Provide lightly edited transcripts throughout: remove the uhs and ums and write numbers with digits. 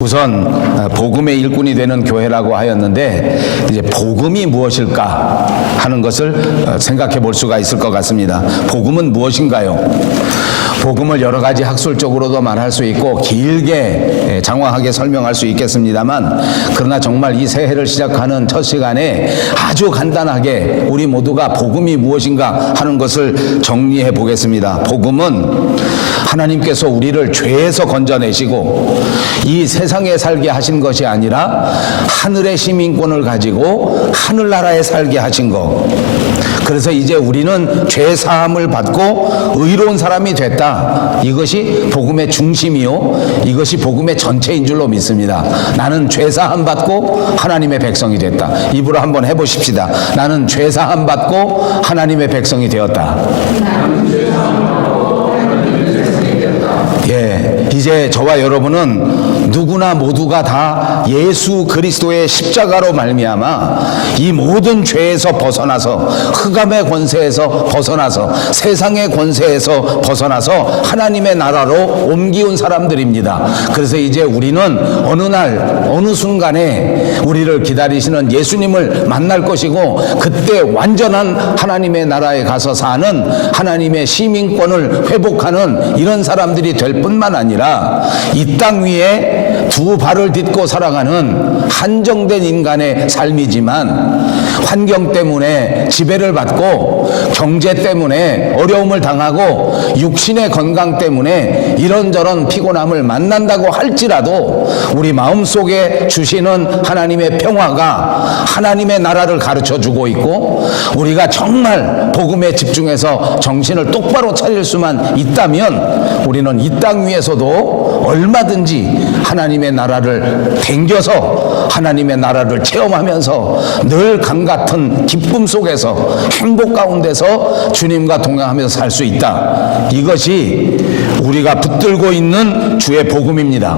우선 복음의 일꾼이 되는 교회라고 하였는데 이제 복음이 무엇일까 하는 것을 생각해 볼 수가 있을 것 같습니다. 복음은 무엇인가요? 복음을 여러 가지 학술적으로도 말할 수 있고 길게 장황하게 설명할 수 있겠습니다만, 그러나 정말 이 새해를 시작하는 첫 시간에 아주 간단하게 우리 모두가 복음이 무엇인가 하는 것을 정리해 보겠습니다. 복음은 하나님께서 우리를 죄에서 건져내시고 이 세상에 살게 하신 것이 아니라 하늘의 시민권을 가지고 하늘나라에 살게 하신 것. 그래서 이제 우리는 죄 사함을 받고 의로운 사람이 됐다. 이것이 복음의 중심이요, 이것이 복음의 전체인 줄로 믿습니다. 나는 죄 사함 받고 하나님의 백성이 됐다. 입으로 한번 해보십시다. 나는 죄 사함 받고 하나님의 백성이 되었다. 이제 저와 여러분은 누구나 모두가 다 예수 그리스도의 십자가로 말미암아 이 모든 죄에서 벗어나서, 흑암의 권세에서 벗어나서, 세상의 권세에서 벗어나서 하나님의 나라로 옮기운 사람들입니다. 그래서 이제 우리는 어느 날 어느 순간에 우리를 기다리시는 예수님을 만날 것이고, 그때 완전한 하나님의 나라에 가서 사는 하나님의 시민권을 회복하는 이런 사람들이 될 뿐만 아니라 이 땅 위에 두 발을 딛고 살아가는 한정된 인간의 삶이지만, 환경 때문에 지배를 받고 경제 때문에 어려움을 당하고 육신의 건강 때문에 이런저런 피곤함을 만난다고 할지라도 우리 마음속에 주시는 하나님의 평화가 하나님의 나라를 가르쳐주고 있고, 우리가 정말 복음에 집중해서 정신을 똑바로 차릴 수만 있다면 우리는 이 땅 위에서도 얼마든지 하나님의 나라를 댕겨서 하나님의 나라를 체험하면서 늘 강같은 기쁨 속에서, 행복 가운데서 주님과 동행하면서 살 수 있다. 이것이 우리가 붙들고 있는 주의 복음입니다.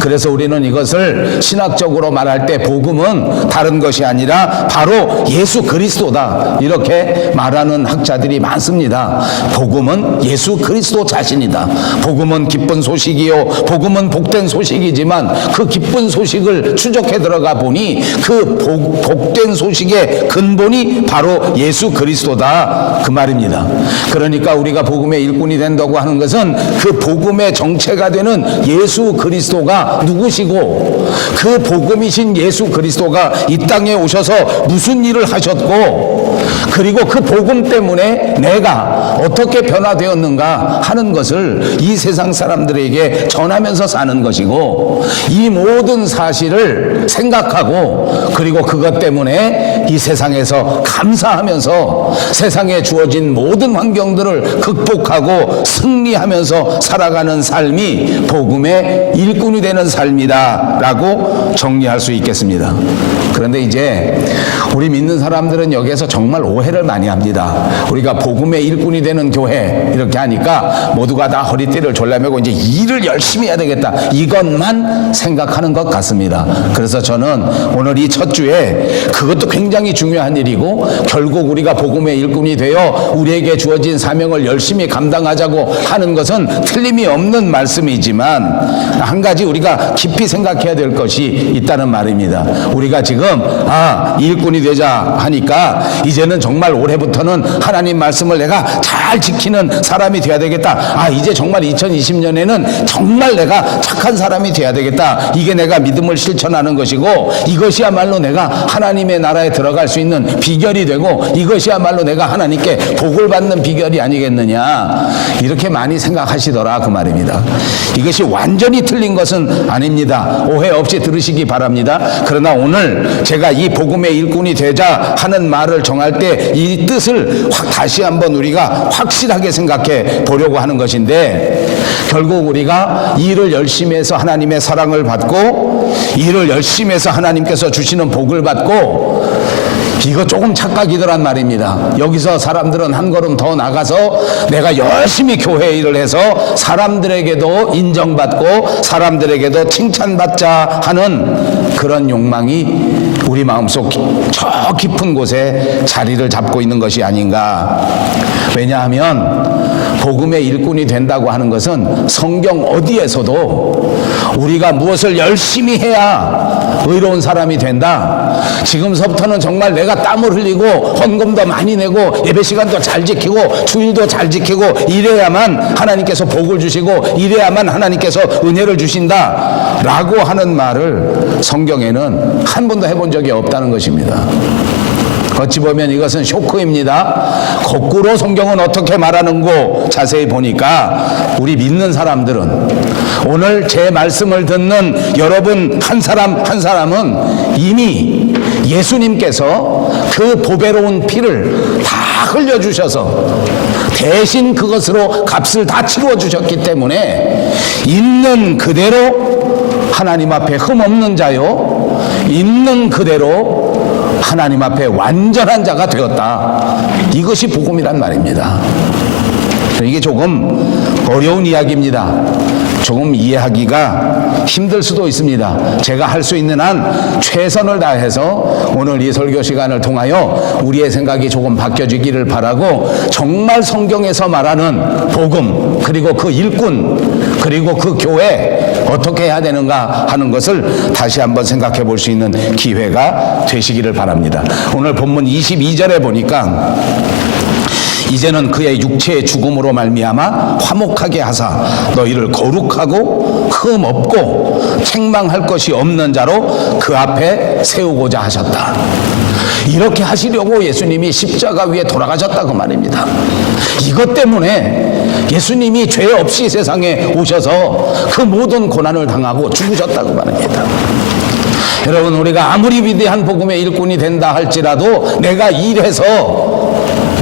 그래서 우리는 이것을 신학적으로 말할 때 복음은 다른 것이 아니라 바로 예수 그리스도다, 이렇게 말하는 학자들이 많습니다. 복음은 예수 그리스도 자신이다. 복음은 기쁜 소식이요, 복음은 복된 소식이지만 그 기쁜 소식을 추적해 들어가 보니 그 복된 소식의 근본이 바로 예수 그리스도다, 그 말입니다. 그러니까 우리가 복음의 일꾼이 된다고 하는 것은 그 복음의 정체가 되는 예수 그리스도가 누구시고, 그 복음이신 예수 그리스도가 이 땅에 오셔서 무슨 일을 하셨고, 그리고 그 복음 때문에 내가 어떻게 변화되었는가 하는 것을 이 세상 사람들에게 전하면서 사는 것이고, 이 모든 사실을 생각하고 그리고 그것 때문에 이 세상에서 감사하면서 세상에 주어진 모든 환경들을 극복하고 승리하면서 살아가는 삶이 복음의 일꾼이 되는 삶이다 라고 정리할 수 있겠습니다. 그런데 이제 우리 믿는 사람들은 여기에서 정말 오해를 많이 합니다. 우리가 복음의 일꾼이 되는 교회 이렇게 하니까 모두가 다 허리띠를 졸라매고 이제 일을 열심히 해야 되겠다, 이것만 생각하는 것 같습니다. 그래서 저는 오늘 이 첫 주에 그것도 굉장히 중요한 일이고, 결국 우리가 복음의 일꾼이 되어 우리에게 주어진 사명을 열심히 감당하자고 하는 것은 틀림이 없는 말씀이지만, 한 가지 우리가 깊이 생각해야 될 것이 있다는 말입니다. 우리가 지금 일꾼이 되자 하니까 이제는 정말 올해부터는 하나님 말씀을 내가 잘 지키는 사람이 돼야 되겠다, 이제 정말 2020년에는 정말 내가 착한 사람이 돼야 되겠다, 이게 내가 믿음을 실천하는 것이고, 이것이야말로 내가 하나님의 나라에 들어갈 수 있는 비결이 되고, 이것이야말로 내가 하나님께 복을 받는 비결이 아니겠느냐, 이렇게 많이 생각하시더라, 그 말입니다. 이것이 완전히 틀린 것은 아닙니다. 오해 없이 들으시기 바랍니다. 그러나 오늘 제가 이 복음의 일꾼이 되자 하는 말을 정할 때 이 뜻을 다시 한번 우리가 확실하게 생각해 보려고 하는 것인데, 결국 우리가 일을 열심히 해서 하나님의 사랑을 받고, 일을 열심히 해서 하나님께서 주시는 복을 받고, 이거 조금 착각이더란 말입니다. 여기서 사람들은 한 걸음 더 나가서 내가 열심히 교회 일을 해서 사람들에게도 인정받고 사람들에게도 칭찬받자 하는 그런 욕망이 우리 마음속 저 깊은 곳에 자리를 잡고 있는 것이 아닌가. 왜냐하면 복음의 일꾼이 된다고 하는 것은 성경 어디에서도 우리가 무엇을 열심히 해야 의로운 사람이 된다, 지금서부터는 정말 내가 땀을 흘리고 헌금도 많이 내고 예배 시간도 잘 지키고 주일도 잘 지키고 이래야만 하나님께서 복을 주시고 이래야만 하나님께서 은혜를 주신다 라고 하는 말을 성경에는 한 번도 해본 적이 없다는 것입니다. 어찌 보면 이것은 쇼크입니다. 거꾸로 성경은 어떻게 말하는고 자세히 보니까 우리 믿는 사람들은, 오늘 제 말씀을 듣는 여러분 한 사람 한 사람은 이미 예수님께서 그 보배로운 피를 다 흘려주셔서 대신 그것으로 값을 다 치루어 주셨기 때문에 있는 그대로 하나님 앞에 흠없는 자요, 있는 그대로 하나님 앞에 완전한 자가 되었다. 이것이 복음이란 말입니다. 이게 조금 어려운 이야기입니다. 조금 이해하기가 힘들 수도 있습니다. 제가 할 수 있는 한 최선을 다해서 오늘 이 설교 시간을 통하여 우리의 생각이 조금 바뀌어지기를 바라고, 정말 성경에서 말하는 복음, 그리고 그 일꾼, 그리고 그 교회 어떻게 해야 되는가 하는 것을 다시 한번 생각해 볼 수 있는 기회가 되시기를 바랍니다. 오늘 본문 22절에 보니까 이제는 그의 육체의 죽음으로 말미암아 화목하게 하사 너희를 거룩하고 흠 없고 책망할 것이 없는 자로 그 앞에 세우고자 하셨다. 이렇게 하시려고 예수님이 십자가 위에 돌아가셨다 그 말입니다. 이것 때문에 예수님이 죄 없이 세상에 오셔서 그 모든 고난을 당하고 죽으셨다고 말합니다. 여러분, 우리가 아무리 위대한 복음의 일꾼이 된다 할지라도 내가 일해서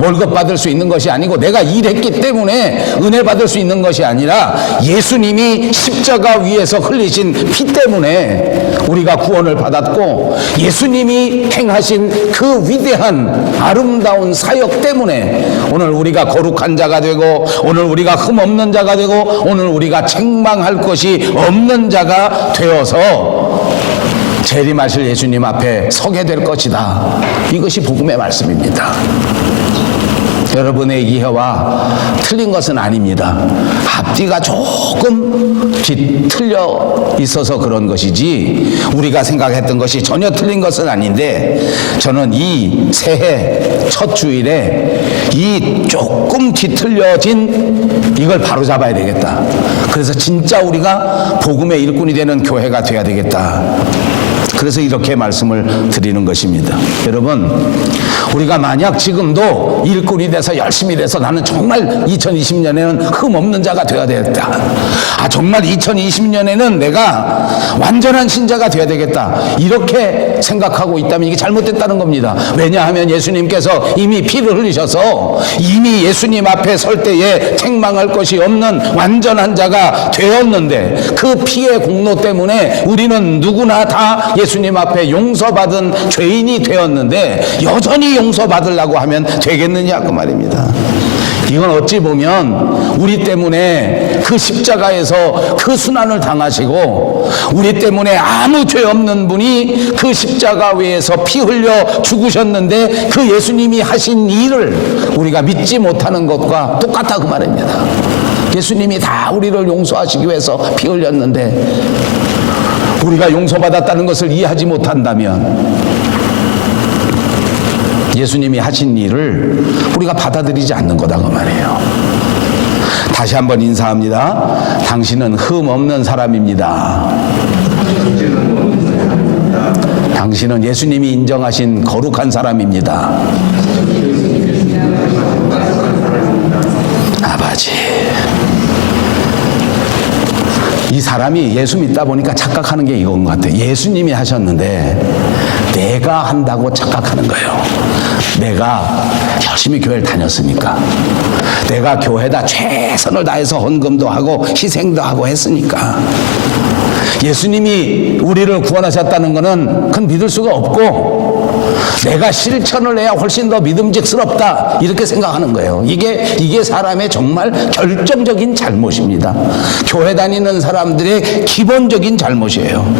월급 받을 수 있는 것이 아니고, 내가 일했기 때문에 은혜 받을 수 있는 것이 아니라 예수님이 십자가 위에서 흘리신 피 때문에 우리가 구원을 받았고, 예수님이 행하신 그 위대한 아름다운 사역 때문에 오늘 우리가 거룩한 자가 되고, 오늘 우리가 흠없는 자가 되고, 오늘 우리가 책망할 것이 없는 자가 되어서 재림하실 예수님 앞에 서게 될 것이다. 이것이 복음의 말씀입니다. 여러분의 이해와 틀린 것은 아닙니다. 앞뒤가 조금 뒤틀려 있어서 그런 것이지 우리가 생각했던 것이 전혀 틀린 것은 아닌데, 저는 이 새해 첫 주일에 이 조금 뒤틀려진 이걸 바로잡아야 되겠다. 그래서 진짜 우리가 복음의 일꾼이 되는 교회가 돼야 되겠다. 그래서 이렇게 말씀을 드리는 것입니다. 여러분, 우리가 만약 지금도 일꾼이 돼서 열심히 돼서 나는 정말 2020년에는 흠없는 자가 되어야 되겠다, 정말 2020년에는 내가 완전한 신자가 되어야 되겠다, 이렇게 생각하고 있다면 이게 잘못됐다는 겁니다. 왜냐하면 예수님께서 이미 피를 흘리셔서 이미 예수님 앞에 설 때에 책망할 것이 없는 완전한 자가 되었는데, 그 피의 공로 때문에 우리는 누구나 다 예수님 앞에 용서받은 죄인이 되었는데 여전히 용서받으려고 하면 되겠느냐 그 말입니다. 이건 어찌 보면 우리 때문에 그 십자가에서 그 순환을 당하시고, 우리 때문에 아무 죄 없는 분이 그 십자가 위에서 피 흘려 죽으셨는데 그 예수님이 하신 일을 우리가 믿지 못하는 것과 똑같다 그 말입니다. 예수님이 다 우리를 용서하시기 위해서 피 흘렸는데 우리가 용서받았다는 것을 이해하지 못한다면 예수님이 하신 일을 우리가 받아들이지 않는 거다 그 말이에요. 다시 한번 인사합니다. 당신은 흠 없는 사람입니다. 당신은 예수님이 인정하신 거룩한 사람입니다. 아버지, 이 사람이 예수 믿다 보니까 착각하는 게 이건 것 같아요. 예수님이 하셨는데 내가 한다고 착각하는 거예요. 내가 열심히 교회를 다녔으니까, 내가 교회에다 최선을 다해서 헌금도 하고 희생도 하고 했으니까, 예수님이 우리를 구원하셨다는 것은 그건 믿을 수가 없고, 내가 실천을 해야 훨씬 더 믿음직스럽다 이렇게 생각하는 거예요. 이게 사람의 정말 결정적인 잘못입니다. 교회 다니는 사람들의 기본적인 잘못이에요.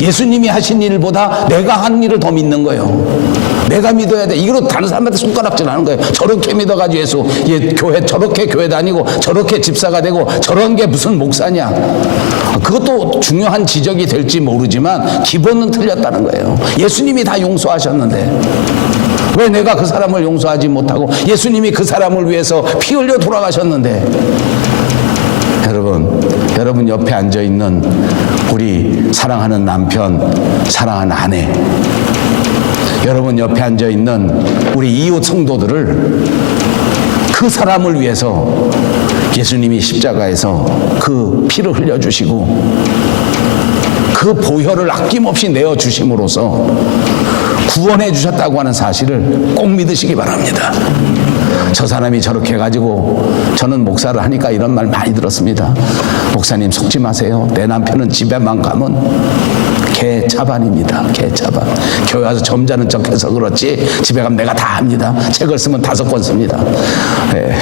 예수님이 하신 일보다 내가 한 일을 더 믿는 거예요. 내가 믿어야 돼. 이거로 다른 사람한테 손가락질 하는 거예요. 저렇게 믿어가지고 교회 저렇게 교회 다니고 저렇게 집사가 되고 저런 게 무슨 목사냐. 그것도 중요한 지적이 될지 모르지만 기본은 틀렸다는 거예요. 예수님이 다 용서하셨는데 왜 내가 그 사람을 용서하지 못하고, 예수님이 그 사람을 위해서 피 흘려 돌아가셨는데. 여러분 옆에 앉아있는 우리 사랑하는 남편, 사랑하는 아내, 여러분 옆에 앉아있는 우리 이웃 성도들을 그 사람을 위해서 예수님이 십자가에서 그 피를 흘려주시고 그 보혈을 아낌없이 내어주심으로써 구원해 주셨다고 하는 사실을 꼭 믿으시기 바랍니다. 저 사람이 저렇게 해가지고, 저는 목사를 하니까 이런 말 많이 들었습니다. 목사님 속지 마세요. 내 남편은 집에만 가면 개차반입니다. 개차반. 교회 와서 점잖은 척해서 그렇지 집에 가면 내가 다 합니다. 책을 쓰면 5권 씁니다. 네.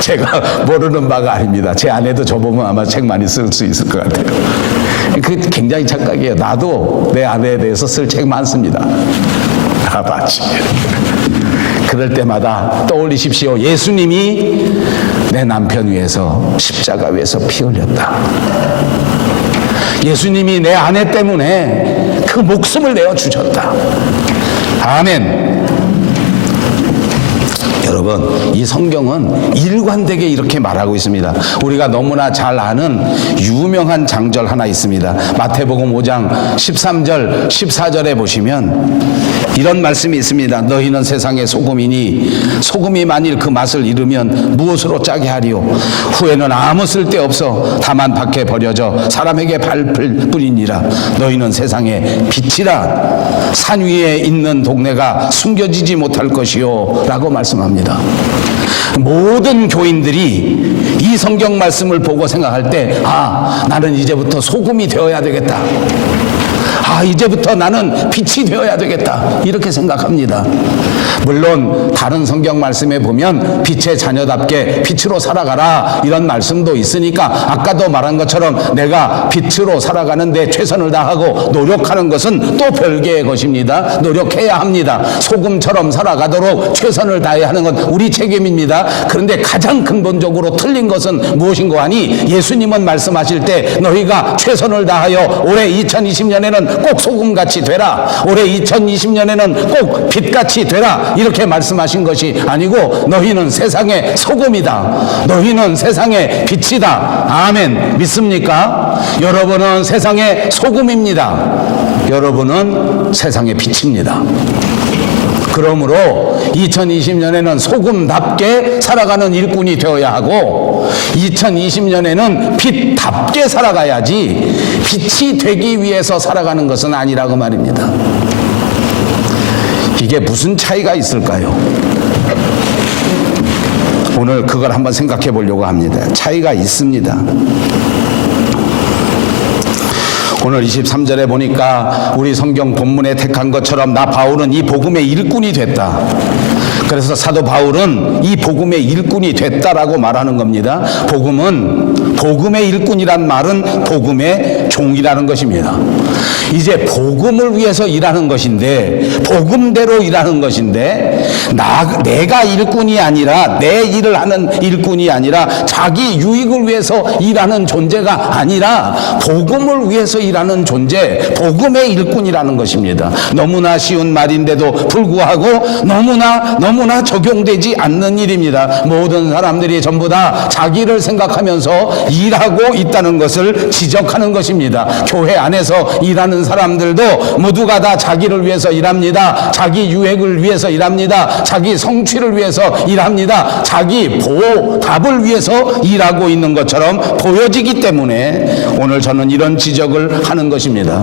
제가 모르는 바가 아닙니다. 제 아내도 저보면 아마 책 많이 쓸 수 있을 것 같아요. 그 굉장히 착각이에요. 나도 내 아내에 대해서 쓸 책 많습니다. 맞지. 그럴 때마다 떠올리십시오. 예수님이 내 남편 위해서 십자가 위에서 피 흘렸다. 예수님이 내 아내 때문에 그 목숨을 내어주셨다. 아멘. 여러분, 이 성경은 일관되게 이렇게 말하고 있습니다. 우리가 너무나 잘 아는 유명한 장절 하나 있습니다. 마태복음 5장 13절 14절에 보시면 이런 말씀이 있습니다. 너희는 세상의 소금이니 소금이 만일 그 맛을 잃으면 무엇으로 짜게 하리요? 후에는 아무 쓸데없어 다만 밖에 버려져 사람에게 밟을 뿐이니라. 너희는 세상의 빛이라. 산 위에 있는 동네가 숨겨지지 못할 것이요 라고 말씀합니다. 모든 교인들이 이 성경 말씀을 보고 생각할 때, 나는 이제부터 소금이 되어야 되겠다. 이제부터 나는 빛이 되어야 되겠다. 이렇게 생각합니다. 물론 다른 성경 말씀에 보면 빛의 자녀답게 빛으로 살아가라 이런 말씀도 있으니까, 아까도 말한 것처럼 내가 빛으로 살아가는데 최선을 다하고 노력하는 것은 또 별개의 것입니다. 노력해야 합니다. 소금처럼 살아가도록 최선을 다해야 하는 건 우리 책임입니다. 그런데 가장 근본적으로 틀린 것은 무엇인고 하니, 예수님은 말씀하실 때 너희가 최선을 다하여 올해 2020년에는 꼭 소금같이 되라, 올해 2020년에는 꼭 빛같이 되라 이렇게 말씀하신 것이 아니고, 너희는 세상의 소금이다, 너희는 세상의 빛이다. 아멘. 믿습니까? 여러분은 세상의 소금입니다. 여러분은 세상의 빛입니다. 그러므로 2020년에는 소금답게 살아가는 일꾼이 되어야 하고, 2020년에는 빛답게 살아가야지 빛이 되기 위해서 살아가는 것은 아니라고 말입니다. 이게 무슨 차이가 있을까요? 오늘 그걸 한번 생각해 보려고 합니다. 차이가 있습니다. 오늘 23절에 보니까 우리 성경 본문에 택한 것처럼 나 바울은 이 복음의 일꾼이 됐다. 그래서 사도 바울은 이 복음의 일꾼이 됐다라고 말하는 겁니다. 복음의 일꾼이란 말은 복음의 종이라는 것입니다. 이제 복음을 위해서 일하는 것인데, 복음대로 일하는 것인데, 내가 일꾼이 아니라, 내 일을 하는 일꾼이 아니라, 자기 유익을 위해서 일하는 존재가 아니라 복음을 위해서 일하는 존재, 복음의 일꾼이라는 것입니다. 너무나 쉬운 말인데도 불구하고 너무나 적용되지 않는 일입니다. 모든 사람들이 전부 다 자기를 생각하면서 일하고 있다는 것을 지적하는 것입니다. 교회 안에서 일하는 사람들도 모두가 다 자기를 위해서 일합니다. 자기 유익을 위해서 일합니다. 자기 성취를 위해서 일합니다. 자기 보답을 위해서 일하고 있는 것처럼 보여지기 때문에 오늘 저는 이런 지적을 하는 것입니다.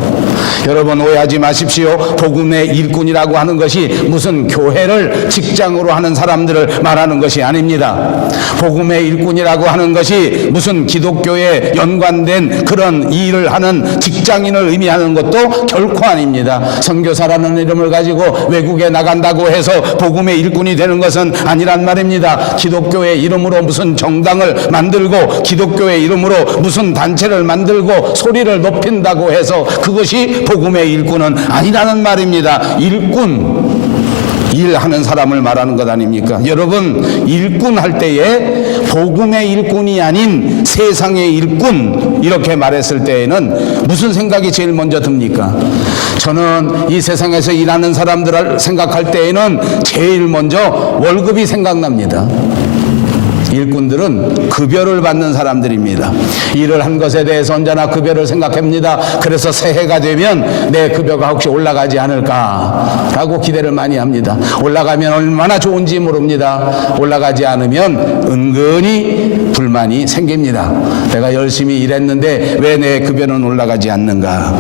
여러분 오해하지 마십시오. 복음의 일꾼이라고 하는 것이 무슨 교회를 직장 직장으로 하는 사람들을 말하는 것이 아닙니다. 복음의 일꾼이라고 하는 것이 무슨 기독교에 연관된 그런 일을 하는 직장인을 의미하는 것도 결코 아닙니다. 선교사라는 이름을 가지고 외국에 나간다고 해서 복음의 일꾼이 되는 것은 아니란 말입니다. 기독교의 이름으로 무슨 정당을 만들고 기독교의 이름으로 무슨 단체를 만들고 소리를 높인다고 해서 그것이 복음의 일꾼은 아니라는 말입니다. 일꾼, 일하는 사람을 말하는 것 아닙니까? 여러분, 일꾼 할 때에 복음의 일꾼이 아닌 세상의 일꾼 이렇게 말했을 때에는 무슨 생각이 제일 먼저 듭니까? 저는 이 세상에서 일하는 사람들을 생각할 때에는 제일 먼저 월급이 생각납니다. 일꾼들은 급여를 받는 사람들입니다. 일을 한 것에 대해서 언제나 급여를 생각합니다. 그래서 새해가 되면 내 급여가 혹시 올라가지 않을까라고 기대를 많이 합니다. 올라가면 얼마나 좋은지 모릅니다. 올라가지 않으면 은근히 불만이 생깁니다. 내가 열심히 일했는데 왜 내 급여는 올라가지 않는가?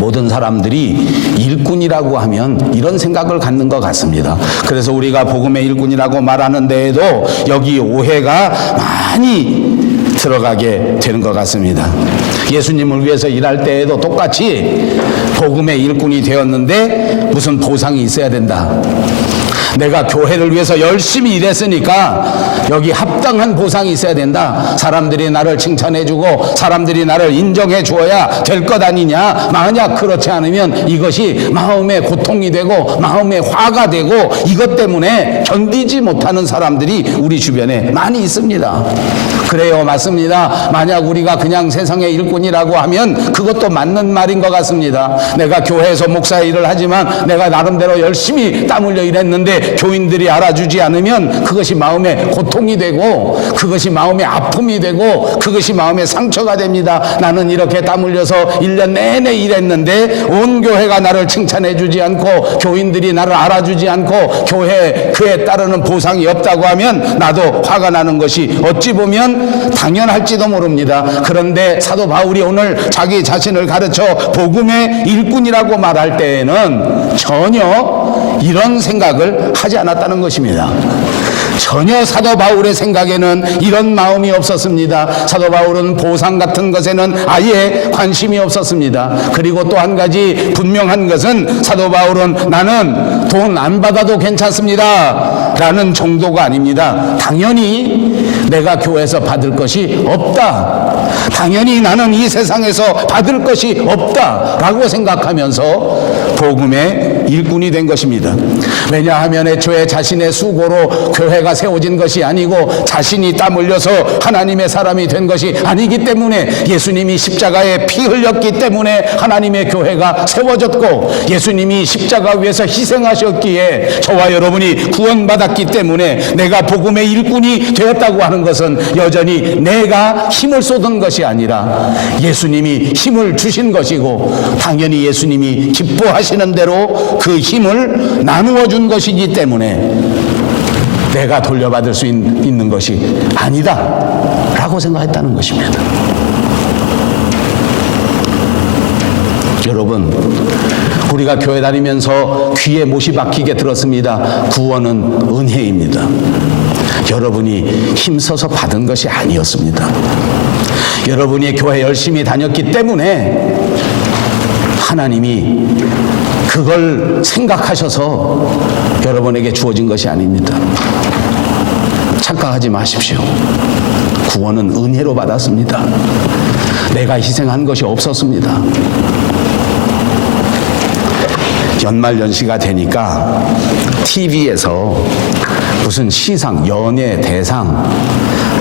모든 사람들이 일꾼이라고 하면 이런 생각을 갖는 것 같습니다. 그래서 우리가 복음의 일꾼이라고 말하는 데에도 여기 오해가 많이 들어가게 되는 것 같습니다. 예수님을 위해서 일할 때에도 똑같이 복음의 일꾼이 되었는데 무슨 보상이 있어야 된다. 내가 교회를 위해서 열심히 일했으니까 여기 합당한 보상이 있어야 된다. 사람들이 나를 칭찬해주고 사람들이 나를 인정해 주어야 될 것 아니냐. 만약 그렇지 않으면 이것이 마음의 고통이 되고 마음의 화가 되고 이것 때문에 견디지 못하는 사람들이 우리 주변에 많이 있습니다. 그래요, 맞습니다. 만약 우리가 그냥 세상의 일꾼이라고 하면 그것도 맞는 말인 것 같습니다. 내가 교회에서 목사 일을 하지만 내가 나름대로 열심히 땀 흘려 일했는데 교인들이 알아주지 않으면 그것이 마음의 고통이 되고 그것이 마음의 아픔이 되고 그것이 마음의 상처가 됩니다. 나는 이렇게 땀 흘려서 1년 내내 일했는데 온 교회가 나를 칭찬해 주지 않고 교인들이 나를 알아주지 않고 교회 그에 따르는 보상이 없다고 하면 나도 화가 나는 것이 어찌 보면 당연할지도 모릅니다. 그런데 사도 바울이 오늘 자기 자신을 가르쳐 복음의 일꾼이라고 말할 때에는 전혀 이런 생각을 하지 않았다는 것입니다. 전혀 사도 바울의 생각에는 이런 마음이 없었습니다. 사도 바울은 보상 같은 것에는 아예 관심이 없었습니다. 그리고 또 한 가지 분명한 것은 사도 바울은 나는 돈 안 받아도 괜찮습니다 라는 정도가 아닙니다. 당연히 내가 교회에서 받을 것이 없다. 당연히 나는 이 세상에서 받을 것이 없다 라고 생각하면서 복음의 일꾼이 된 것입니다. 왜냐하면 애초에 자신의 수고로 교회가 세워진 것이 아니고 자신이 땀 흘려서 하나님의 사람이 된 것이 아니기 때문에 예수님이 십자가에 피 흘렸기 때문에 하나님의 교회가 세워졌고 예수님이 십자가 위에서 희생하셨기에 저와 여러분이 구원받았기 때문에 내가 복음의 일꾼이 되었다고 하는 것은 여전히 내가 힘을 쏟은 것이 아니라 예수님이 힘을 주신 것이고 당연히 예수님이 기뻐하시는 대로 그 힘을 나누어 준 것이기 때문에 내가 돌려받을 수 있는 것이 아니다 라고 생각했다는 것입니다. 여러분, 우리가 교회 다니면서 귀에 못이 박히게 들었습니다. 구원은 은혜입니다. 여러분이 힘써서 받은 것이 아니었습니다. 여러분이 교회 열심히 다녔기 때문에 하나님이 그걸 생각하셔서 여러분에게 주어진 것이 아닙니다. 착각하지 마십시오. 구원은 은혜로 받았습니다. 내가 희생한 것이 없었습니다. 연말연시가 되니까 TV에서 무슨 시상, 연예 대상,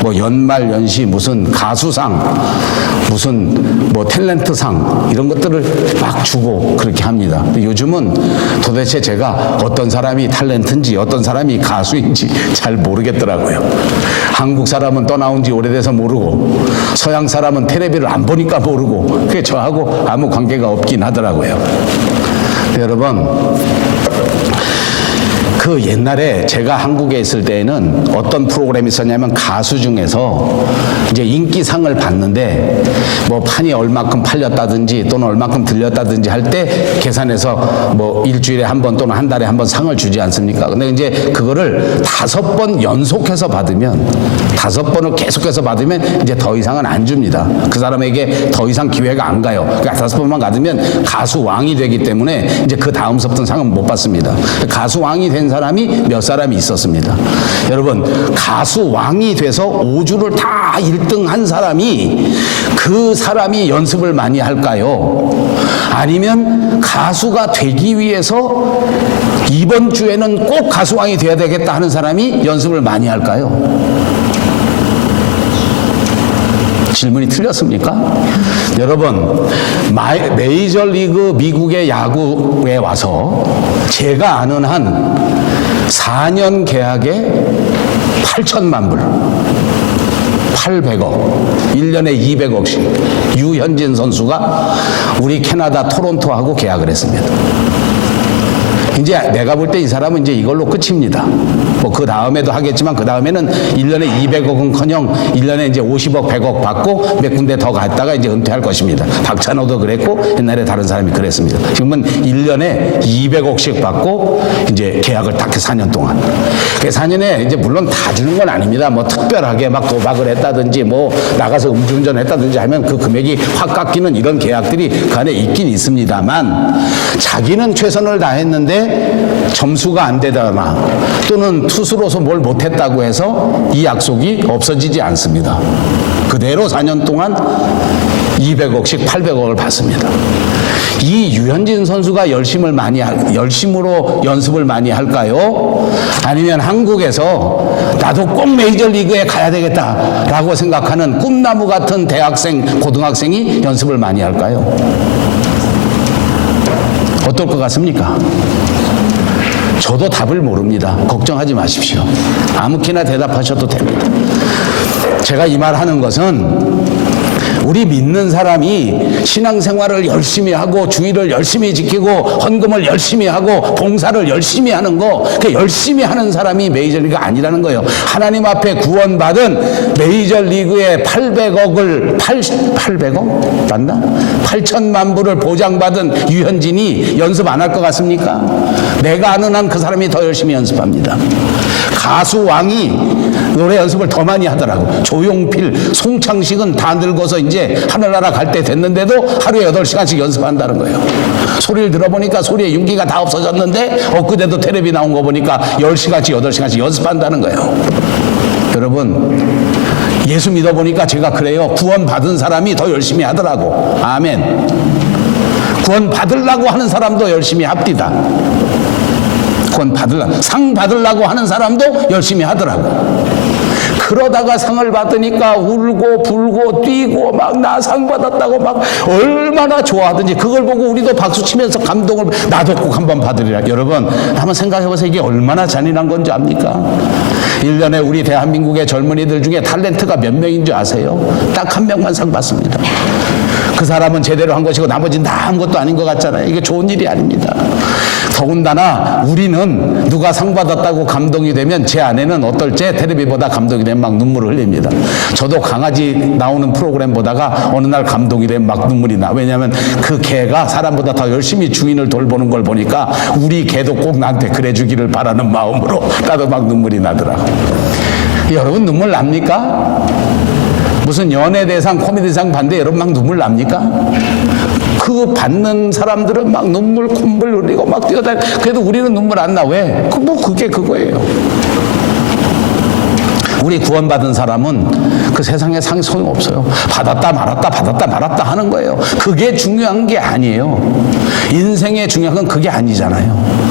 뭐 연말연시 무슨 가수상, 무슨 뭐 탤런트상 이런 것들을 막 주고 그렇게 합니다. 근데 요즘은 도대체 제가 어떤 사람이 탤런트인지 어떤 사람이 가수인지 잘 모르겠더라고요. 한국 사람은 떠나온 지 오래돼서 모르고 서양 사람은 텔레비를 안 보니까 모르고 그게 저하고 아무 관계가 없긴 하더라고요. 여러분, 그 옛날에 제가 한국에 있을 때에는 어떤 프로그램이 있었냐면 가수 중에서 이제 인기상을 받는데 뭐 판이 얼마큼 팔렸다든지 또는 얼마큼 들렸다든지 할 때 계산해서 뭐 일주일에 한 번 또는 한 달에 한 번 상을 주지 않습니까? 근데 이제 그거를 5번 연속해서 받으면 5번을 계속해서 받으면 이제 더 이상은 안 줍니다. 그 사람에게 더 이상 기회가 안 가요. 그러니까 5번만 받으면 가수 왕이 되기 때문에 이제 그 다음서부터는 상은 못 받습니다. 가수 왕이 된 사람이 몇 사람이 있었습니다. 여러분, 가수 왕이 돼서 5주를 다 1등 한 사람이 그 사람이 연습을 많이 할까요? 아니면 가수가 되기 위해서 이번 주에는 꼭 가수 왕이 돼야 되겠다 하는 사람이 연습을 많이 할까요? 질문이 틀렸습니까? 여러분, 메이저리그 미국의 야구에 와서 제가 아는 한 4년 계약에 8천만 불, 800억, 1년에 200억씩 유현진 선수가 우리 캐나다 토론토하고 계약을 했습니다. 이제 내가 볼 때 이 사람은 이제 이걸로 끝입니다. 뭐 그 다음에도 하겠지만 그 다음에는 1년에 200억은커녕 1년에 이제 50억, 100억 받고 몇 군데 더 갔다가 이제 은퇴할 것입니다. 박찬호도 그랬고 옛날에 다른 사람이 그랬습니다. 지금은 1년에 200억씩 받고 이제 계약을 딱 해 4년 동안. 그 4년에 이제 물론 다 주는 건 아닙니다. 뭐 특별하게 막 도박을 했다든지 뭐 나가서 음주운전 했다든지 하면 그 금액이 확 깎이는 이런 계약들이 그 안에 있긴 있습니다만 자기는 최선을 다했는데 점수가 안 되거나 또는 투수로서 뭘 못했다고 해서 이 약속이 없어지지 않습니다. 그대로 4년 동안 200억씩 800억을 받습니다. 이 유현진 선수가 열심으로 연습을 많이 할까요? 아니면 한국에서 나도 꼭 메이저리그에 가야 되겠다라고 생각하는 꿈나무 같은 대학생, 고등학생이 연습을 많이 할까요? 어떨 것 같습니까? 저도 답을 모릅니다. 걱정하지 마십시오. 아무렇게나 대답하셔도 됩니다. 제가 이 말 하는 것은 우리 믿는 사람이 신앙생활을 열심히 하고 주의를 열심히 지키고 헌금을 열심히 하고 봉사를 열심히 하는 거, 그 열심히 하는 사람이 메이저리그가 아니라는 거예요. 하나님 앞에 구원받은 메이저리그의 800억 맞나? 8천만 불을 보장받은 유현진이 연습 안 할 것 같습니까? 내가 아는 한 그 사람이 더 열심히 연습합니다. 가수 왕이 노래 연습을 더 많이 하더라고. 조용필, 송창식은 다 늙어서 이제 하늘나라 갈 때 됐는데도 하루에 8시간씩 연습한다는 거예요. 소리를 들어보니까 소리에 윤기가 다 없어졌는데 엊그제도 텔레비 나온 거 보니까 10시간씩 8시간씩 연습한다는 거예요. 여러분, 예수 믿어보니까 제가 그래요. 구원 받은 사람이 더 열심히 하더라고. 아멘. 구원 받으려고 하는 사람도 열심히 합디다. 상 받으려고 하는 사람도 열심히 하더라고. 그러다가 상을 받으니까 울고 불고 뛰고 막 나 상 받았다고 막 얼마나 좋아하든지 그걸 보고 우리도 박수 치면서 감동을 나도 꼭 한번 받으리라. 여러분, 한번 생각해 보세요. 이게 얼마나 잔인한 건지 압니까? 1년에 우리 대한민국의 젊은이들 중에 탤런트가 몇 명인 줄 아세요? 딱 한 명만 상 받습니다. 그 사람은 제대로 한 것이고 나머지는 다 아무것도 아닌 것 같잖아요. 이게 좋은 일이 아닙니다. 더군다나 우리는 누가 상 받았다고 감동이 되면 제 아내는 어떨지 텔레비보다 감동이 되면 막 눈물을 흘립니다. 저도 강아지 나오는 프로그램 보다가 어느 날 감동이 되면 막 눈물이 나. 왜냐하면 그 개가 사람보다 더 열심히 주인을 돌보는 걸 보니까 우리 개도 꼭 나한테 그래 주기를 바라는 마음으로 나도 막 눈물이 나더라고. 여러분, 눈물 납니까? 무슨 연예대상, 코미디상 받는데 여러분 막 눈물 납니까? 그 받는 사람들은 막 눈물 콧물 흘리고 막 뛰어다니. 그래도 우리는 눈물 안 나. 왜? 그게 그거예요. 우리 구원받은 사람은 그 세상에 상이 소용없어요. 받았다 말았다 하는 거예요. 그게 중요한 게 아니에요. 인생의 중요한 건 그게 아니잖아요.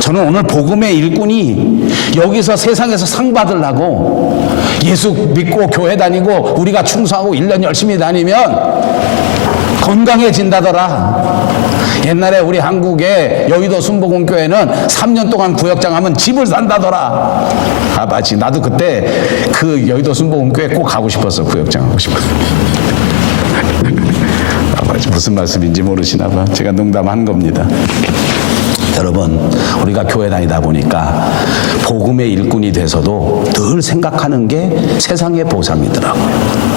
저는 오늘 복음의 일꾼이 여기서 세상에서 상 받으려고 예수 믿고 교회 다니고 우리가 충성하고 1년 열심히 다니면 건강해진다더라. 옛날에 우리 한국의 여의도 순복음교회는 3년 동안 구역장 하면 집을 산다더라. 아, 마치 나도 그때 그 여의도 순복음교회 꼭 가고 싶었어. 구역장 하고 싶었어. 아, 마치 무슨 말씀인지 모르시나 봐. 제가 농담한 겁니다. 여러분, 우리가 교회 다니다 보니까 복음의 일꾼이 돼서도 늘 생각하는 게 세상의 보상이더라고요.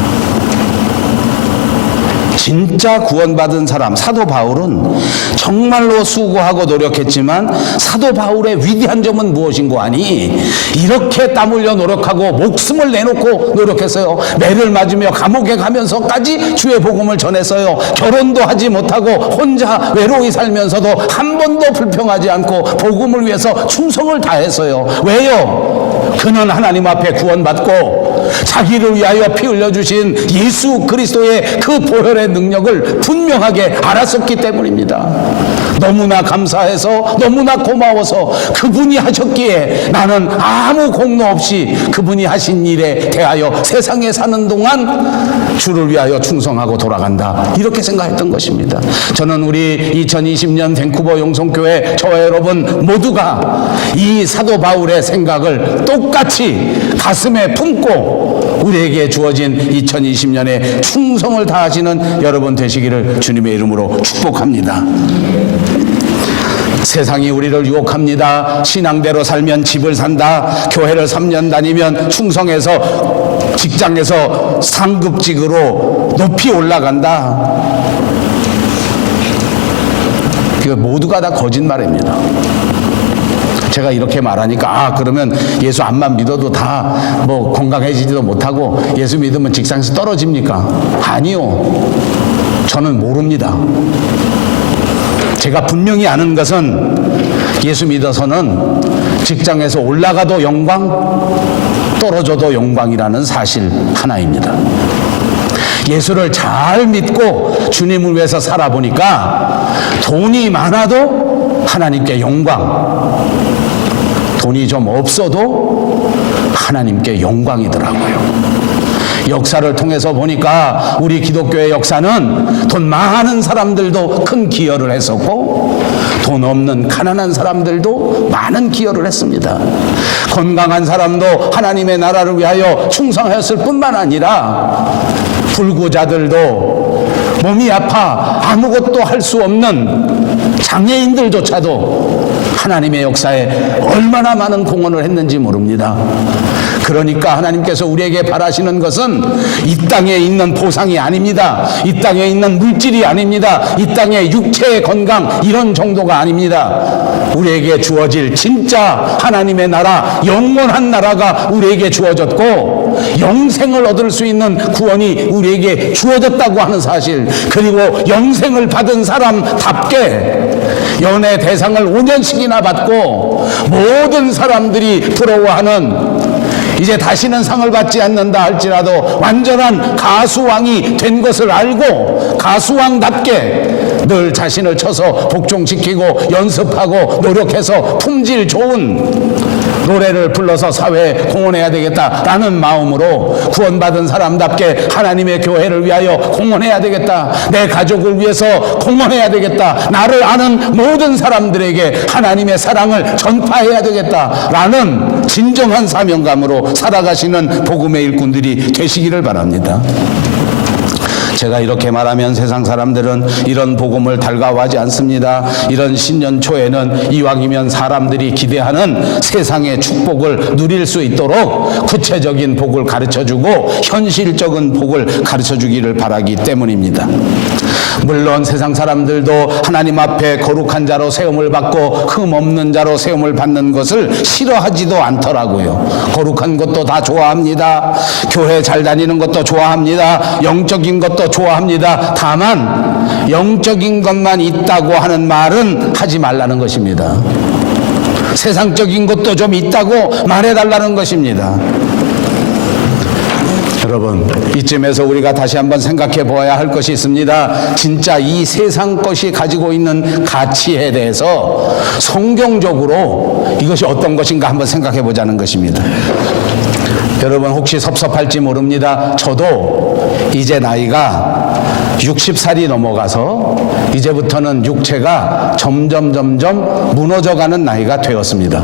진짜 구원받은 사람, 사도 바울은 정말로 수고하고 노력했지만 사도 바울의 위대한 점은 무엇인고 하니, 이렇게 땀 흘려 노력하고 목숨을 내놓고 노력했어요. 매를 맞으며 감옥에 가면서까지 주의 복음을 전했어요. 결혼도 하지 못하고 혼자 외로이 살면서도 한 번도 불평하지 않고 복음을 위해서 충성을 다했어요. 왜요? 그는 하나님 앞에 구원받고 자기를 위하여 피 흘려주신 예수 그리스도의 그 보혈의 능력을 분명하게 알았었기 때문입니다. 너무나 감사해서, 너무나 고마워서 그분이 하셨기에 나는 아무 공로 없이 그분이 하신 일에 대하여 세상에 사는 동안 주를 위하여 충성하고 돌아간다, 이렇게 생각했던 것입니다. 저는 우리 2020년 밴쿠버 용성교회 저와 여러분 모두가 이 사도 바울의 생각을 똑같이 가슴에 품고 우리에게 주어진 2020년에 충성을 다하시는 여러분 되시기를 주님의 이름으로 축복합니다. 세상이 우리를 유혹합니다. 신앙대로 살면 집을 산다. 교회를 3년 다니면 충성해서 직장에서 상급직으로 높이 올라간다. 이거 모두가 다 거짓말입니다. 제가 이렇게 말하니까 그러면 예수 안만 믿어도 다 뭐 건강해지지도 못하고 예수 믿으면 직장에서 떨어집니까? 아니요. 저는 모릅니다. 제가 분명히 아는 것은 예수 믿어서는 직장에서 올라가도 영광, 떨어져도 영광이라는 사실 하나입니다. 예수를 잘 믿고 주님을 위해서 살아보니까 돈이 많아도 하나님께 영광, 돈이 좀 없어도 하나님께 영광이더라고요. 역사를 통해서 보니까 우리 기독교의 역사는 돈 많은 사람들도 큰 기여를 했었고 돈 없는 가난한 사람들도 많은 기여를 했습니다. 건강한 사람도 하나님의 나라를 위하여 충성하였을 뿐만 아니라 불구자들도, 몸이 아파 아무것도 할 수 없는 장애인들조차도 하나님의 역사에 얼마나 많은 공헌을 했는지 모릅니다. 그러니까 하나님께서 우리에게 바라시는 것은 이 땅에 있는 보상이 아닙니다. 이 땅에 있는 물질이 아닙니다. 이 땅의 육체의 건강, 이런 정도가 아닙니다. 우리에게 주어질 진짜 하나님의 나라, 영원한 나라가 우리에게 주어졌고 영생을 얻을 수 있는 구원이 우리에게 주어졌다고 하는 사실, 그리고 영생을 받은 사람답게 연애 대상을 5년씩이나 받고 모든 사람들이 부러워하는, 이제 다시는 상을 받지 않는다 할지라도 완전한 가수왕이 된 것을 알고 가수왕답게 늘 자신을 쳐서 복종시키고 연습하고 노력해서 품질 좋은 노래를 불러서 사회에 공헌해야 되겠다라는 마음으로 구원받은 사람답게 하나님의 교회를 위하여 공헌해야 되겠다, 내 가족을 위해서 공헌해야 되겠다, 나를 아는 모든 사람들에게 하나님의 사랑을 전파해야 되겠다라는 진정한 사명감으로 살아가시는 복음의 일꾼들이 되시기를 바랍니다. 제가 이렇게 말하면 세상 사람들은 이런 복음을 달가워하지 않습니다. 이런 신년 초에는 이왕이면 사람들이 기대하는 세상의 축복을 누릴 수 있도록 구체적인 복을 가르쳐주고 현실적인 복을 가르쳐주기를 바라기 때문입니다. 물론 세상 사람들도 하나님 앞에 거룩한 자로 세움을 받고 흠 없는 자로 세움을 받는 것을 싫어하지도 않더라고요. 거룩한 것도 다 좋아합니다. 교회 잘 다니는 것도 좋아합니다. 영적인 것도 좋아합니다. 다만 영적인 것만 있다고 하는 말은 하지 말라는 것입니다. 세상적인 것도 좀 있다고 말해달라는 것입니다. 여러분, 이쯤에서 우리가 다시 한번 생각해 보아야 할 것이 있습니다. 진짜 이 세상 것이 가지고 있는 가치에 대해서 성경적으로 이것이 어떤 것인가 한번 생각해 보자는 것입니다. 여러분, 혹시 섭섭할지 모릅니다. 저도 이제 나이가 60살이 넘어가서 이제부터는 육체가 점점 무너져가는 나이가 되었습니다.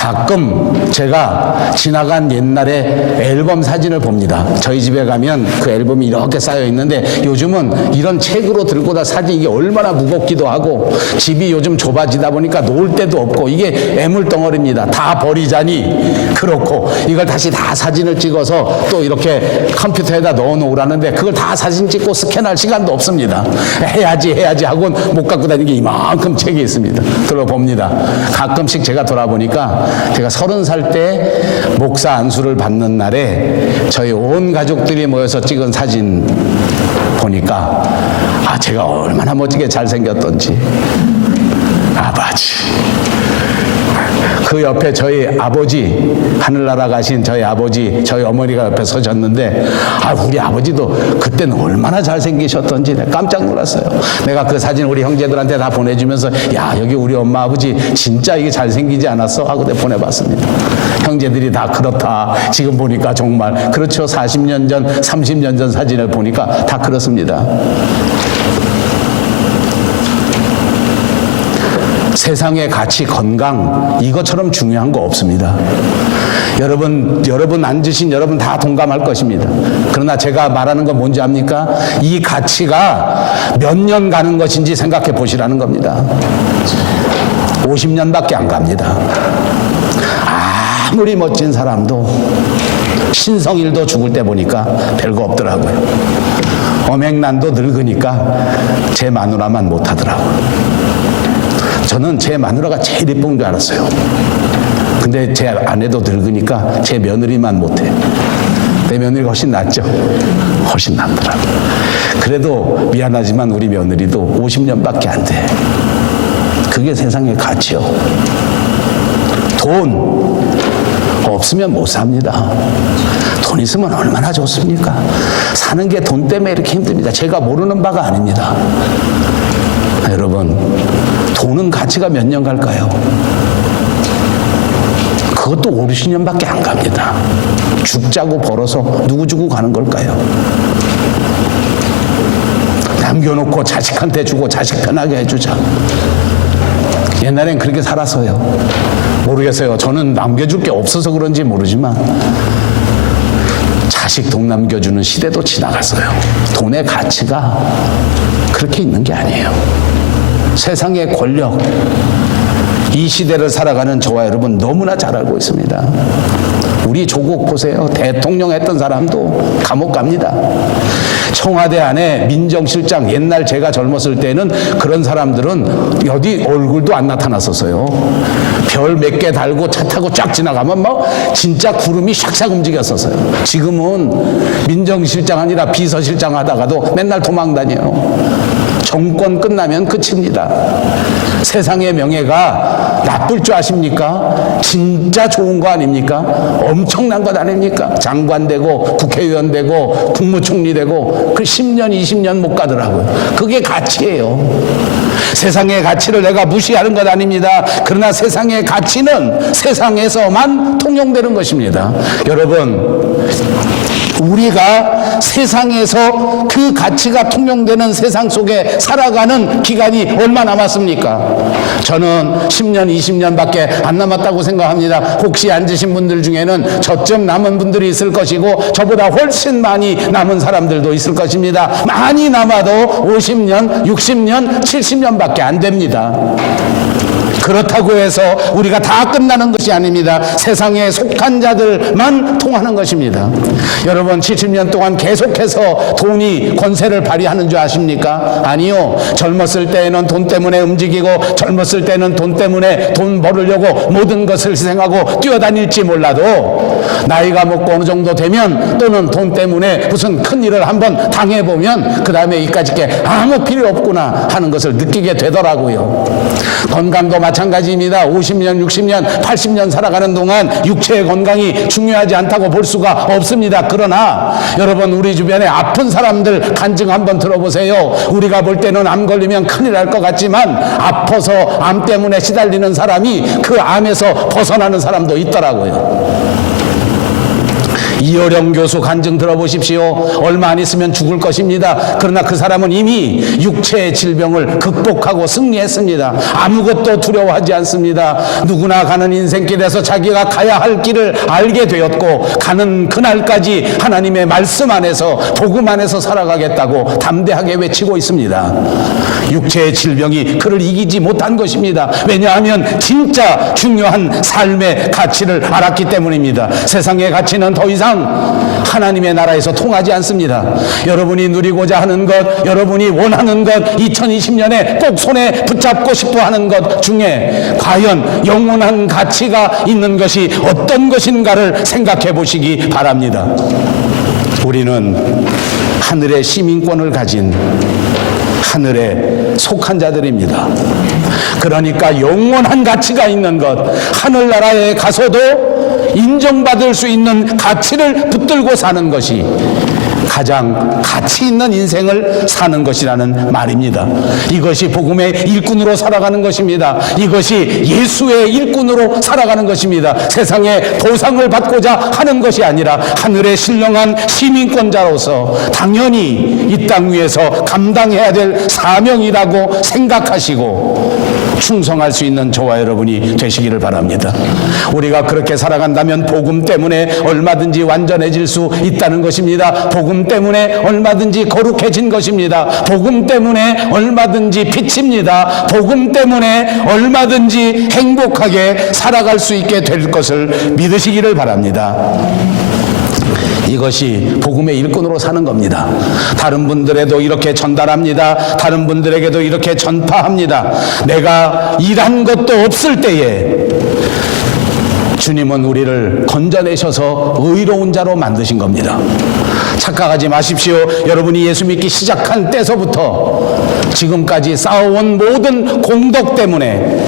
가끔 제가 지나간 옛날에 앨범 사진을 봅니다. 저희 집에 가면 그 앨범이 이렇게 쌓여 있는데 요즘은 이런 책으로 들고 다 사진 이게 얼마나 무겁기도 하고 집이 요즘 좁아지다 보니까 놓을 데도 없고 이게 애물덩어리입니다. 다 버리자니 그렇고 이걸 다시 다 사진을 찍어서 또 이렇게 컴퓨터에다 넣어 놓으라는데 그걸 다 사진 찍고 스캔할 시간도 없습니다. 해야지 하고는 못 갖고 다니는 게 이만큼 책이 있습니다. 들어봅니다. 가끔씩 제가 돌아보니까 제가 30살 때 목사 안수를 받는 날에 저희 온 가족들이 모여서 찍은 사진 보니까 제가 얼마나 멋지게 잘생겼던지. 아버지. 그 옆에 저희 아버지, 하늘나라 가신 저희 아버지, 저희 어머니가 옆에 서셨는데 우리 아버지도 그때는 얼마나 잘생기셨던지 깜짝 놀랐어요. 내가 그 사진 우리 형제들한테 다 보내주면서 여기 우리 엄마 아버지 진짜 이게 잘생기지 않았어? 하고 내가 보내봤습니다. 형제들이 다 그렇다. 지금 보니까 정말 그렇죠. 40년 전, 30년 전 사진을 보니까 다 그렇습니다. 세상의 가치, 건강 이것처럼 중요한 거 없습니다. 여러분 앉으신 여러분 다 동감할 것입니다. 그러나 제가 말하는 건 뭔지 압니까? 이 가치가 몇 년 가는 것인지 생각해 보시라는 겁니다. 50년밖에 안 갑니다. 아무리 멋진 사람도 신성일도 죽을 때 보니까 별거 없더라고요. 엄행난도 늙으니까 제 마누라만 못하더라고요. 저는 제 마누라가 제일 예쁜 줄 알았어요. 근데 제 아내도 늙으니까 제 며느리만 못해. 내 며느리가 훨씬 낫죠? 훨씬 낫더라고요. 그래도 미안하지만 우리 며느리도 50년밖에 안 돼. 그게 세상의 가치요. 돈 없으면 못 삽니다. 돈 있으면 얼마나 좋습니까? 사는 게 돈 때문에 이렇게 힘듭니다. 제가 모르는 바가 아닙니다. 여러분, 돈은 가치가 몇 년 갈까요? 그것도 5, 60년밖에 안 갑니다. 죽자고 벌어서 누구 주고 가는 걸까요? 남겨놓고 자식한테 주고 자식 편하게 해주자. 옛날엔 그렇게 살았어요. 모르겠어요. 저는 남겨줄 게 없어서 그런지 모르지만 자식 돈 남겨주는 시대도 지나갔어요. 돈의 가치가 그렇게 있는 게 아니에요. 세상의 권력, 이 시대를 살아가는 저와 여러분 너무나 잘 알고 있습니다. 우리 조국 보세요. 대통령 했던 사람도 감옥 갑니다. 청와대 안에 민정실장, 옛날 제가 젊었을 때는 그런 사람들은 어디 얼굴도 안 나타났었어요. 별 몇 개 달고 차 타고 쫙 지나가면 진짜 구름이 샥샥 움직였었어요. 지금은 민정실장 아니라 비서실장 하다가도 맨날 도망 다녀요. 정권 끝나면 끝입니다. 세상의 명예가 나쁠 줄 아십니까? 진짜 좋은 거 아닙니까? 엄청난 것 아닙니까? 장관 되고 국회의원 되고 국무총리 되고 그 10년 20년 못 가더라고요. 그게 가치예요. 세상의 가치를 내가 무시하는 것 아닙니다. 그러나 세상의 가치는 세상에서만 통용되는 것입니다. 여러분, 우리가 세상에서 그 가치가 통용되는 세상 속에 살아가는 기간이 얼마 남았습니까? 저는 10년, 20년밖에 안 남았다고 생각합니다. 혹시 앉으신 분들 중에는 저쯤 남은 분들이 있을 것이고 저보다 훨씬 많이 남은 사람들도 있을 것입니다. 많이 남아도 50년, 60년, 70년밖에 안 됩니다. 그렇다고 해서 우리가 다 끝나는 것이 아닙니다. 세상에 속한 자들만 통하는 것입니다. 여러분, 70년 동안 계속해서 돈이 권세를 발휘하는 줄 아십니까? 아니요. 젊었을 때에는 돈 때문에 움직이고 젊었을 때는 돈 때문에 돈 벌으려고 모든 것을 희생하고 뛰어다닐지 몰라도 나이가 먹고 어느 정도 되면 또는 돈 때문에 무슨 큰 일을 한번 당해보면 그 다음에 이까짓 게 아무 필요 없구나 하는 것을 느끼게 되더라고요. 건강도 마찬가지입니다. 50년, 60년, 80년 살아가는 동안 육체의 건강이 중요하지 않다고 볼 수가 없습니다. 그러나 여러분, 우리 주변에 아픈 사람들 간증 한번 들어보세요. 우리가 볼 때는 암 걸리면 큰일 날 것 같지만 아파서 암 때문에 시달리는 사람이 그 암에서 벗어나는 사람도 있더라고요. 이어령 교수 간증 들어보십시오. 얼마 안 있으면 죽을 것입니다. 그러나 그 사람은 이미 육체의 질병을 극복하고 승리했습니다. 아무것도 두려워하지 않습니다. 누구나 가는 인생길에서 자기가 가야 할 길을 알게 되었고, 가는 그날까지 하나님의 말씀 안에서, 복음 안에서 살아가겠다고 담대하게 외치고 있습니다. 육체의 질병이 그를 이기지 못한 것입니다. 왜냐하면 진짜 중요한 삶의 가치를 알았기 때문입니다. 세상의 가치는 더 이상 하나님의 나라에서 통하지 않습니다. 여러분이 누리고자 하는 것, 여러분이 원하는 것, 2020년에 꼭 손에 붙잡고 싶어 하는 것 중에 과연 영원한 가치가 있는 것이 어떤 것인가를 생각해 보시기 바랍니다. 우리는 하늘의 시민권을 가진 하늘에 속한 자들입니다. 그러니까 영원한 가치가 있는 것, 하늘나라에 가서도 인정받을 수 있는 가치를 붙들고 사는 것이 가장 가치 있는 인생을 사는 것이라는 말입니다. 이것이 복음의 일꾼으로 살아가는 것입니다. 이것이 예수의 일꾼으로 살아가는 것입니다. 세상에 보상을 받고자 하는 것이 아니라 하늘의 신령한 시민권자로서 당연히 이 땅 위에서 감당해야 될 사명이라고 생각하시고 충성할 수 있는 저와 여러분이 되시기를 바랍니다. 우리가 그렇게 살아간다면 복음 때문에 얼마든지 완전해질 수 있다는 것입니다. 복음 때문에 얼마든지 거룩해진 것입니다. 복음 때문에 얼마든지 빛입니다. 복음 때문에 얼마든지 행복하게 살아갈 수 있게 될 것을 믿으시기를 바랍니다. 이것이 복음의 일꾼으로 사는 겁니다. 다른 분들에도 이렇게 전달합니다. 다른 분들에게도 이렇게 전파합니다. 내가 일한 것도 없을 때에 주님은 우리를 건져내셔서 의로운 자로 만드신 겁니다. 착각하지 마십시오. 여러분이 예수 믿기 시작한 때서부터 지금까지 쌓아온 모든 공덕 때문에,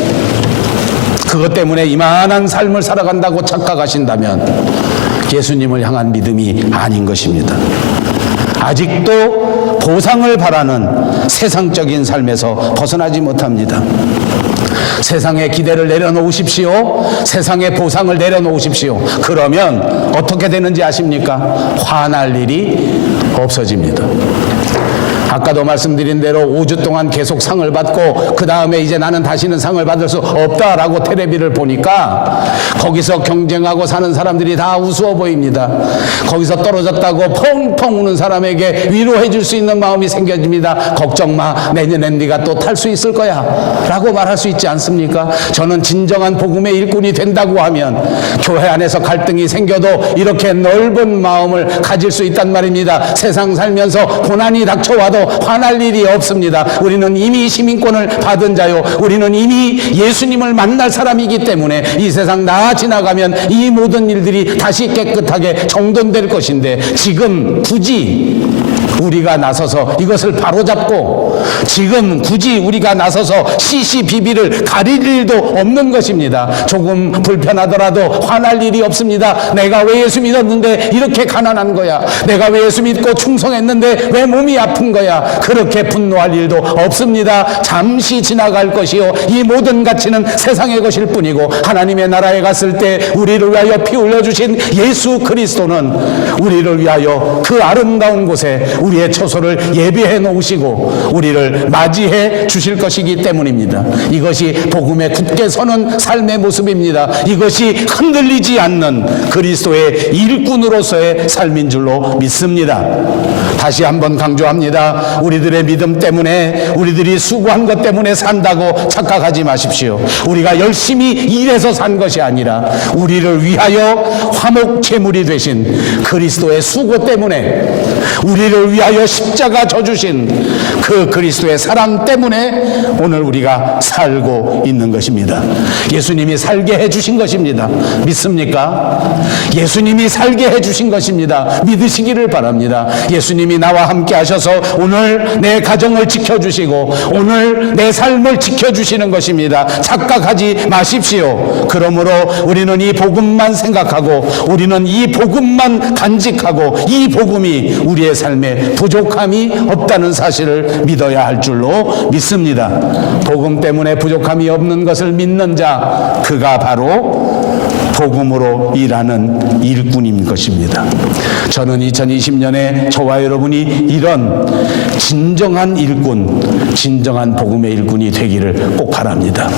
그것 때문에 이만한 삶을 살아간다고 착각하신다면 예수님을 향한 믿음이 아닌 것입니다. 아직도 보상을 바라는 세상적인 삶에서 벗어나지 못합니다. 세상의 기대를 내려놓으십시오. 세상의 보상을 내려놓으십시오. 그러면 어떻게 되는지 아십니까? 화날 일이 없어집니다. 아까도 말씀드린 대로 5주 동안 계속 상을 받고 그 다음에 이제 나는 다시는 상을 받을 수 없다라고 텔레비를 보니까 거기서 경쟁하고 사는 사람들이 다 우스워 보입니다. 거기서 떨어졌다고 펑펑 우는 사람에게 위로해 줄 수 있는 마음이 생겨집니다. 걱정 마, 내년엔 네가 또 탈 수 있을 거야 라고 말할 수 있지 않습니까? 저는 진정한 복음의 일꾼이 된다고 하면 교회 안에서 갈등이 생겨도 이렇게 넓은 마음을 가질 수 있단 말입니다. 세상 살면서 고난이 닥쳐와도 화날 일이 없습니다. 우리는 이미 시민권을 받은 자요, 우리는 이미 예수님을 만날 사람이기 때문에 이 세상 다 지나가면 이 모든 일들이 다시 깨끗하게 정돈될 것인데, 지금 굳이 우리가 나서서 이것을 바로잡고 지금 굳이 우리가 나서서 시시비비를 가릴 일도 없는 것입니다. 조금 불편하더라도 화날 일이 없습니다. 내가 왜 예수 믿었는데 이렇게 가난한 거야? 내가 왜 예수 믿고 충성했는데 왜 몸이 아픈 거야? 그렇게 분노할 일도 없습니다. 잠시 지나갈 것이요, 이 모든 가치는 세상의 것일 뿐이고 하나님의 나라에 갔을 때 우리를 위하여 피 흘려주신 예수 그리스도는 우리를 위하여 그 아름다운 곳에 우리의 처소를 예비해 놓으시고 우리를 맞이해 주실 것이기 때문입니다. 이것이 복음에 굳게 서는 삶의 모습입니다. 이것이 흔들리지 않는 그리스도의 일꾼으로서의 삶인 줄로 믿습니다. 다시 한번 강조합니다. 우리들의 믿음 때문에, 우리들이 수고한 것 때문에 산다고 착각하지 마십시오. 우리가 열심히 일해서 산 것이 아니라 우리를 위하여 화목제물이 되신 그리스도의 수고 때문에, 우리를 위하여 십자가 져주신 그 그리스도의 사랑 때문에 오늘 우리가 살고 있는 것입니다. 예수님이 살게 해주신 것입니다. 믿습니까? 예수님이 살게 해주신 것입니다. 믿으시기를 바랍니다. 예수님이 나와 함께 하셔서 오늘 내 가정을 지켜주시고 오늘 내 삶을 지켜주시는 것입니다. 착각하지 마십시오. 그러므로 우리는 이 복음만 생각하고, 우리는 이 복음만 간직하고, 이 복음이 우리의 삶에 부족함이 없다는 사실을 믿어야 할 줄로 믿습니다. 복음 때문에 부족함이 없는 것을 믿는 자, 그가 바로 복음으로 일하는 일꾼인 것입니다. 저는 2020년에 저와 여러분이 이런 진정한 일꾼, 진정한 복음의 일꾼이 되기를 꼭 바랍니다.